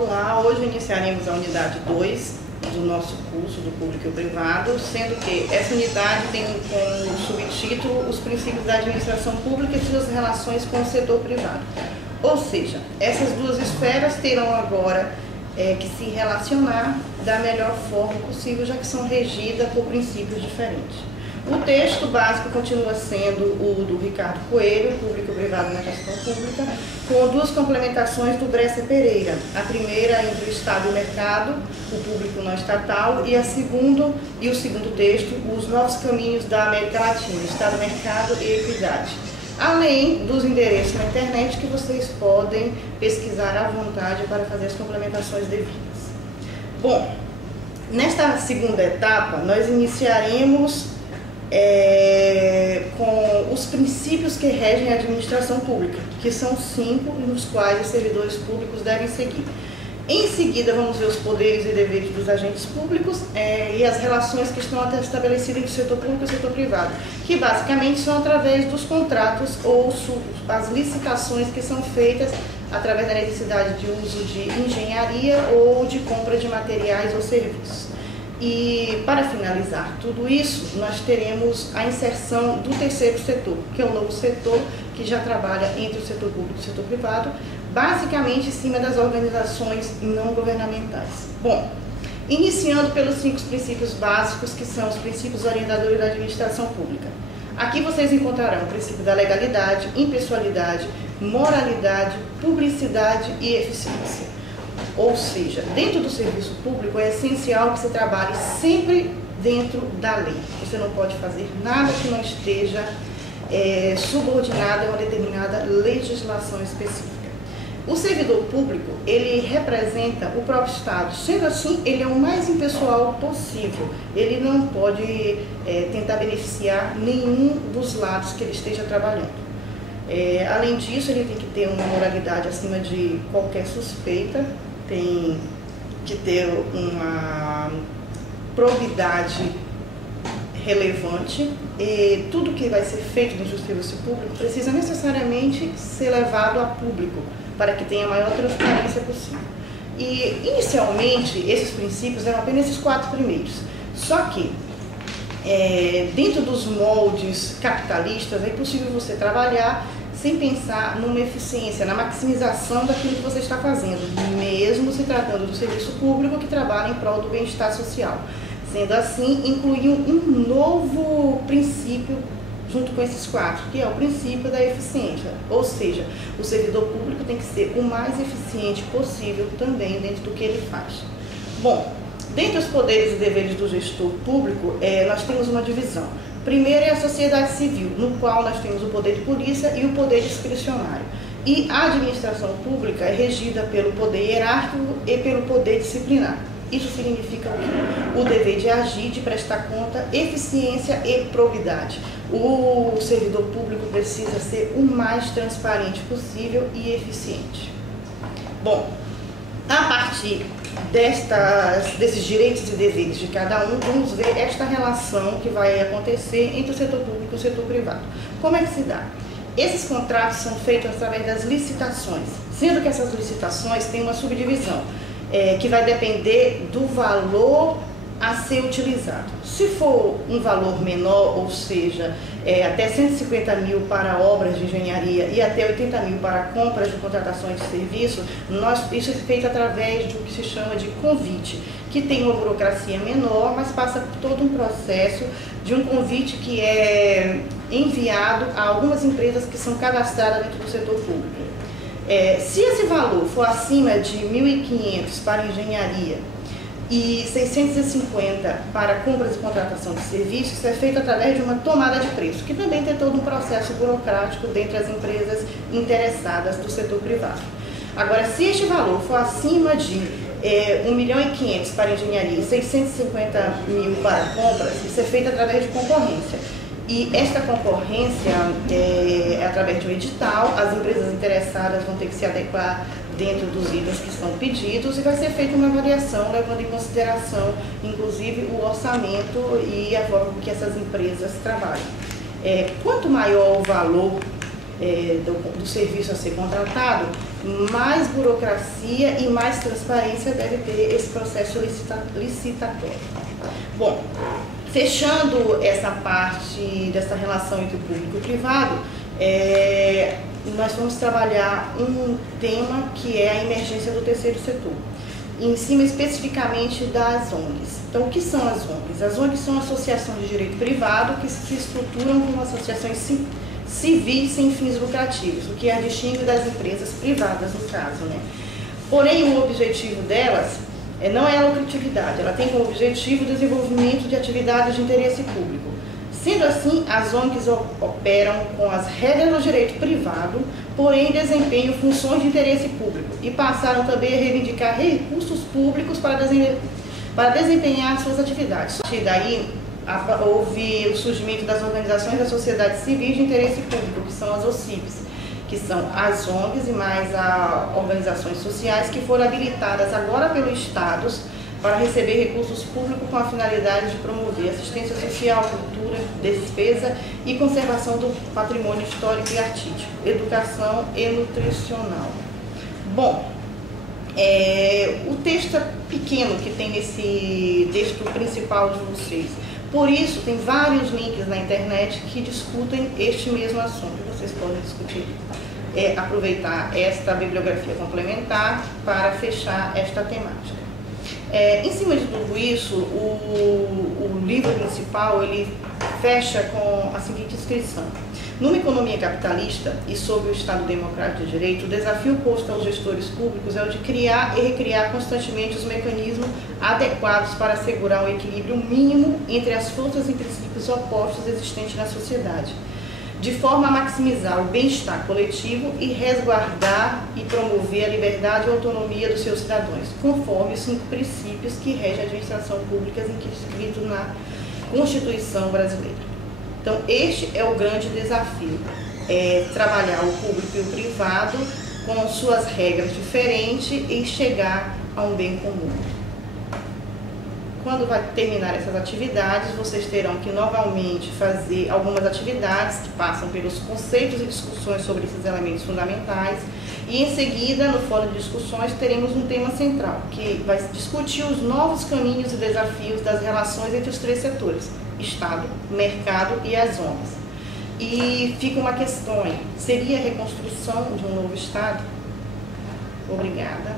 Olá, hoje iniciaremos a unidade 2 do nosso curso do Público e o Privado, sendo que essa unidade tem como subtítulo os princípios da administração pública e suas relações com o setor privado. Ou seja, essas duas esferas terão agora que se relacionar da melhor forma possível, já que são regidas por princípios diferentes. O texto básico continua sendo o do Ricardo Coelho, Público e Privado na Gestão Pública, com duas complementações do Bresser Pereira. A primeira entre o Estado e o Mercado, o Público não estatal, e o segundo texto, os novos caminhos da América Latina, Estado, Mercado e Equidade. Além dos endereços na internet que vocês podem pesquisar à vontade para fazer as complementações devidas. Bom, nesta segunda etapa, nós iniciaremos com os princípios que regem a administração pública, que são 5 nos quais os servidores públicos devem seguir. Em seguida, vamos ver os poderes e deveres dos agentes públicos e as relações que estão estabelecidas entre o setor público e o setor privado, que basicamente são através dos contratos ou as licitações que são feitas através da necessidade de uso de engenharia ou de compra de materiais ou serviços. E para finalizar tudo isso, nós teremos a inserção do terceiro setor, que é o novo setor que já trabalha entre o setor público e o setor privado, basicamente em cima das organizações não governamentais. Bom, iniciando pelos 5 princípios básicos, que são os princípios orientadores da administração pública. Aqui vocês encontrarão o princípio da legalidade, impessoalidade, moralidade, publicidade e eficiência. Ou seja, dentro do serviço público é essencial que você trabalhe sempre dentro da lei. Você não pode fazer nada que não esteja subordinado a uma determinada legislação específica. O servidor público, ele representa o próprio Estado. Sendo assim, ele é o mais impessoal possível. Ele não pode tentar beneficiar nenhum dos lados que ele esteja trabalhando. Além disso, ele tem que ter uma moralidade acima de qualquer suspeita, tem que ter uma probidade relevante e tudo que vai ser feito no serviço público precisa necessariamente ser levado a público para que tenha a maior transparência possível. E, inicialmente, esses princípios eram apenas esses 4 primeiros. Só que, dentro dos moldes capitalistas, é impossível você trabalhar sem pensar numa eficiência, na maximização daquilo que você está fazendo, mesmo se tratando do serviço público que trabalha em prol do bem-estar social. Sendo assim, incluiu um novo princípio junto com esses 4, que é o princípio da eficiência, ou seja, o servidor público tem que ser o mais eficiente possível também dentro do que ele faz. Bom, dentre os poderes e deveres do gestor público, nós temos uma divisão. Primeiro é a sociedade civil, no qual nós temos o poder de polícia e o poder discricionário. E a administração pública é regida pelo poder hierárquico e pelo poder disciplinar. Isso significa o quê? O dever de agir, de prestar conta, eficiência e probidade. O servidor público precisa ser o mais transparente possível e eficiente. Bom, a partir desses direitos e deveres de cada um, vamos ver esta relação que vai acontecer entre o setor público e o setor privado. Como é que se dá? Esses contratos são feitos através das licitações, sendo que essas licitações têm uma subdivisão, que vai depender do valor a ser utilizado. Se for um valor menor, ou seja, até 150 mil para obras de engenharia e até 80 mil para compras de contratações de serviço, isso é feito através do que se chama de convite, que tem uma burocracia menor, mas passa por todo um processo de um convite que é enviado a algumas empresas que são cadastradas dentro do setor público. Se esse valor for acima de 1.500 para engenharia e 650 para compras e contratação de serviços, isso é feito através de uma tomada de preço, que também tem todo um processo burocrático dentre as empresas interessadas do setor privado. Agora, se este valor for acima de 1.500.000 para engenharia e 650 mil para compras, isso é feito através de concorrência. E esta concorrência é através de um edital, as empresas interessadas vão ter que se adequar dentro dos itens que são pedidos e vai ser feita uma avaliação levando em consideração, inclusive, o orçamento e a forma que essas empresas trabalham. Quanto maior o valor do serviço a ser contratado, mais burocracia e mais transparência deve ter esse processo licitatório. Bom, fechando essa parte dessa relação entre o público e o privado, nós vamos trabalhar um tema que é a emergência do terceiro setor, em cima especificamente das ONGs. Então, o que são as ONGs? As ONGs são associações de direito privado que se estruturam como associações civis sem fins lucrativos, o que as distingue das empresas privadas, no caso, né? Porém, o objetivo delas não é a lucratividade, ela tem como objetivo o desenvolvimento de atividades de interesse público. Sendo assim, as ONGs operam com as regras do direito privado, porém desempenham funções de interesse público e passaram também a reivindicar recursos públicos para desempenhar suas atividades. E daí houve o surgimento das organizações da sociedade civil de interesse público, que são as OCIPs, que são as ONGs e mais as organizações sociais que foram habilitadas agora pelo Estado para receber recursos públicos com a finalidade de promover assistência social, cultura, defesa e conservação do patrimônio histórico e artístico, educação e nutricional. Bom, o texto é pequeno que tem nesse texto principal de vocês, por isso tem vários links na internet que discutem este mesmo assunto. Vocês podem discutir, aproveitar esta bibliografia complementar para fechar esta temática. Em cima de tudo isso, o livro principal ele fecha com a seguinte inscrição: numa economia capitalista e sob o Estado Democrático de Direito, o desafio posto aos gestores públicos é o de criar e recriar constantemente os mecanismos adequados para assegurar um equilíbrio mínimo entre as forças e princípios opostos existentes na sociedade, de forma a maximizar o bem-estar coletivo e resguardar e promover a liberdade e autonomia dos seus cidadãos, conforme os 5 princípios que regem a administração pública inscritos na Constituição brasileira. Então, este é o grande desafio, trabalhar o público e o privado com suas regras diferentes e chegar a um bem comum. Quando vai terminar essas atividades, vocês terão que novamente fazer algumas atividades que passam pelos conceitos e discussões sobre esses elementos fundamentais, e em seguida, no fórum de discussões, teremos um tema central, que vai discutir os novos caminhos e desafios das relações entre os 3 setores: Estado, mercado e as ONGs. E fica uma questão aí: seria a reconstrução de um novo Estado? Obrigada.